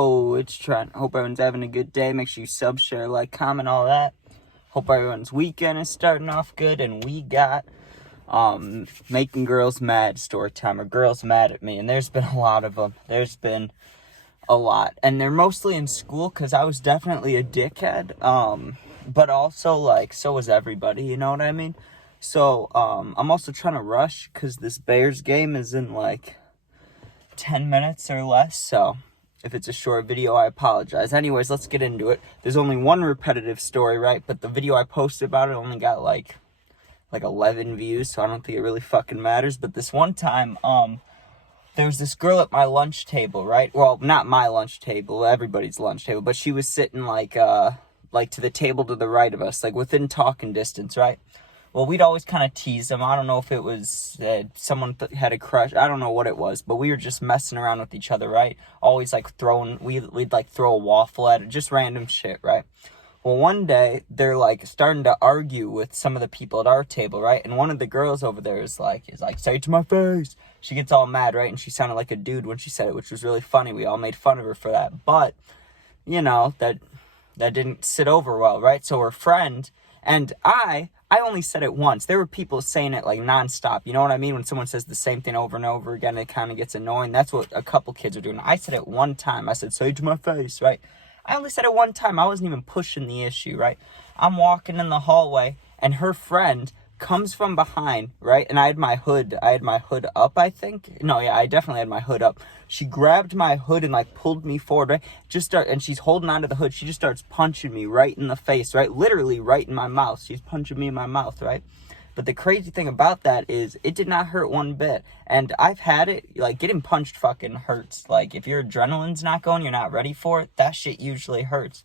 Oh, it's Trent. Hope everyone's having a good day. Make sure you sub, share, like, comment, all that. Hope everyone's weekend is starting off good. And we got making girls mad story time, or girls mad at me. And there's been a lot of them. There's been a lot. And they're mostly in school because I was definitely a dickhead. But also, like, so was everybody, you know what I mean? So I'm also trying to rush because this Bears game is in like 10 minutes or less. So if it's a short video, I apologize. Anyways, let's get into it. There's only one repetitive story, right? But the video I posted about it only got like 11 views, so I don't think it really fucking matters. But this one time, there was this girl at my lunch table, right? Well, not my lunch table, everybody's lunch table, but she was sitting like to the table to the right of us, like within talking distance, right? Well, we'd always kind of tease them. I don't know if it was someone had a crush. I don't know what it was, but we were just messing around with each other, right? Always like we'd like throw a waffle at it, just random shit, right? Well, one day they're like starting to argue with some of the people at our table, right? And one of the girls over there is like, say it to my face. She gets all mad, right? And she sounded like a dude when she said it, which was really funny. We all made fun of her for that, but you know that didn't sit over well, right? So her friend and I only said it once. There were people saying it like nonstop. You know what I mean? When someone says the same thing over and over again, it kind of gets annoying. That's what a couple kids are doing. I said it one time. I said, say it to my face, right? I only said it one time. I wasn't even pushing the issue, right? I'm walking in the hallway, and her friend comes from behind, right? And I had my hood up, I think. No, yeah, I definitely had my hood up. She grabbed my hood and like pulled me forward, right? And she's holding onto the hood. She just starts punching me right in the face, right? Literally right in my mouth. She's punching me in my mouth, right? But the crazy thing about that is it did not hurt one bit. And I've had it, like, getting punched fucking hurts. Like, if your adrenaline's not going, you're not ready for it, that shit usually hurts.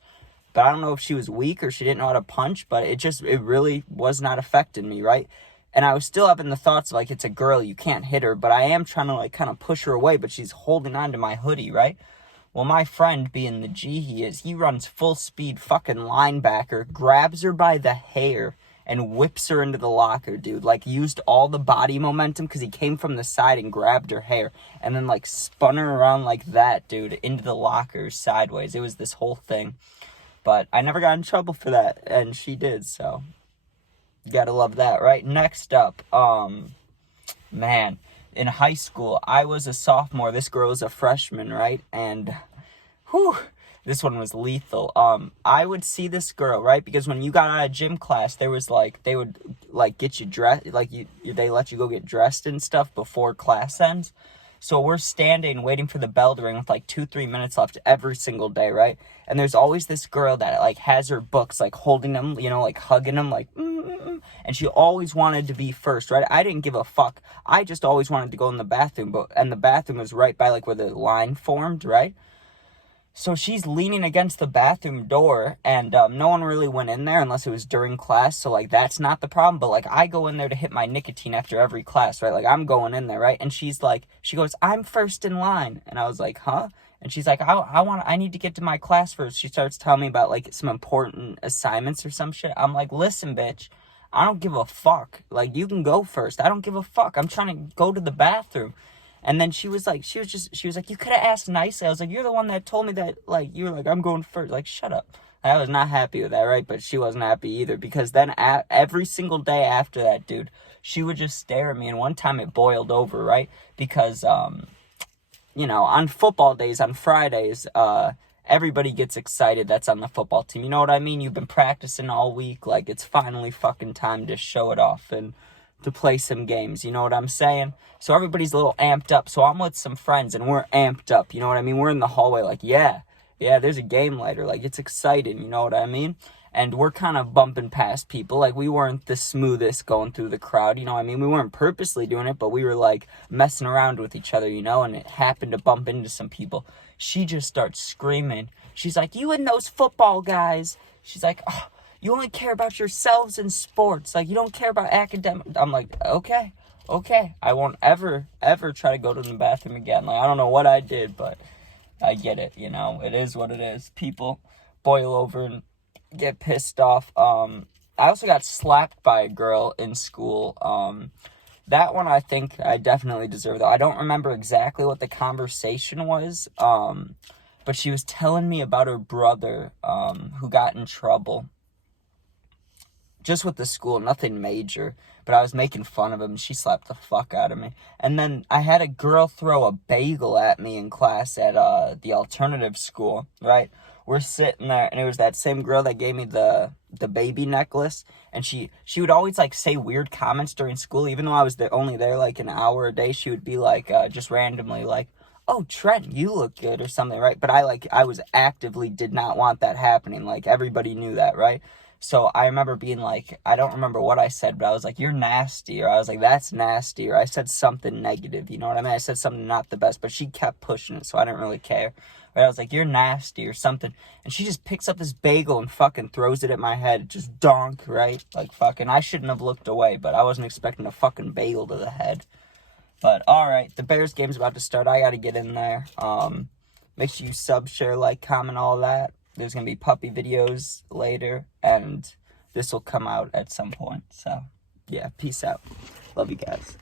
But I don't know if she was weak or she didn't know how to punch, but it really was not affecting me, right? And I was still having the thoughts like, it's a girl, you can't hit her, but I am trying to like kind of push her away, but she's holding on to my hoodie, right? Well, my friend, being the G he runs full speed fucking linebacker, grabs her by the hair and whips her into the locker, dude. Like, used all the body momentum because he came from the side and grabbed her hair and then like spun her around like that, dude, into the locker sideways. It was this whole thing. But I never got in trouble for that, and she did, so you gotta love that, right? Next up, man, in high school, I was a sophomore. This girl was a freshman, right? And, whew, this one was lethal. I would see this girl, right? Because when you got out of gym class, there was, like, they would, like, get you dressed, like, they let you go get dressed and stuff before class ends. So we're standing waiting for the bell to ring with like 2-3 minutes left every single day, right? And there's always this girl that like has her books, like holding them, you know, like hugging them, like, and she always wanted to be first, right? I didn't give a fuck. I just always wanted to go in the bathroom, and the bathroom was right by like where the line formed, right? So she's leaning against the bathroom door, and no one really went in there unless it was during class. So, like, that's not the problem. But, like, I go in there to hit my nicotine after every class, right? Like, I'm going in there, right? And she's like, she goes, I'm first in line. And I was like, huh? And she's like, I need to get to my class first. She starts telling me about, like, some important assignments or some shit. I'm like, listen, bitch, I don't give a fuck. Like, you can go first. I don't give a fuck. I'm trying to go to the bathroom. And then she was like, you could have asked nicely. I was like, you're the one that told me that, like, you were like, I'm going first. Like, shut up. I was not happy with that, right? But she wasn't happy either, because then every single day after that, dude, she would just stare at me. And one time it boiled over, right? Because, you know, on football days, on Fridays, everybody gets excited that's on the football team. You know what I mean? You've been practicing all week. Like, it's finally fucking time to show it off and to play some games, you know what I'm saying? So everybody's a little amped up. So I'm with some friends and we're amped up, you know what I mean? We're in the hallway like, yeah, there's a game later. Like, it's exciting, you know what I mean? And we're kind of bumping past people. Like, we weren't the smoothest going through the crowd, you know what I mean? We weren't purposely doing it, but we were like messing around with each other, you know? And it happened to bump into some people. She just starts screaming. She's like, you and those football guys. She's like, oh, you only care about yourselves in sports. Like, you don't care about academic. I'm like, okay. I won't ever try to go to the bathroom again. Like, I don't know what I did, but I get it, you know. It is what it is. People boil over and get pissed off. I also got slapped by a girl in school. That one I think I definitely deserve, though. I don't remember exactly what the conversation was. But she was telling me about her brother, who got in trouble. Just with the school, nothing major. But I was making fun of him. She slapped the fuck out of me. And then I had a girl throw a bagel at me in class at the alternative school, right? We're sitting there, and it was that same girl that gave me the baby necklace. And she would always, like, say weird comments during school. Even though I was only there, like, an hour a day, she would be, like, just randomly, like, oh, Trent, you look good, or something, right? But I was actively did not want that happening. Like, everybody knew that, right? So I remember being like, I don't remember what I said, but I was like, you're nasty, or I was like, that's nasty, or I said something negative, you know what I mean? I said something not the best, but she kept pushing it, so I didn't really care. But I was like, you're nasty, or something, and she just picks up this bagel and fucking throws it at my head, just donk, right? Like, fucking, I shouldn't have looked away, but I wasn't expecting a fucking bagel to the head. But, alright, the Bears game's about to start. I gotta get in there. Make sure you sub, share, like, comment, all that. There's gonna be puppy videos later, and this will come out at some point. So, yeah, peace out. Love you guys.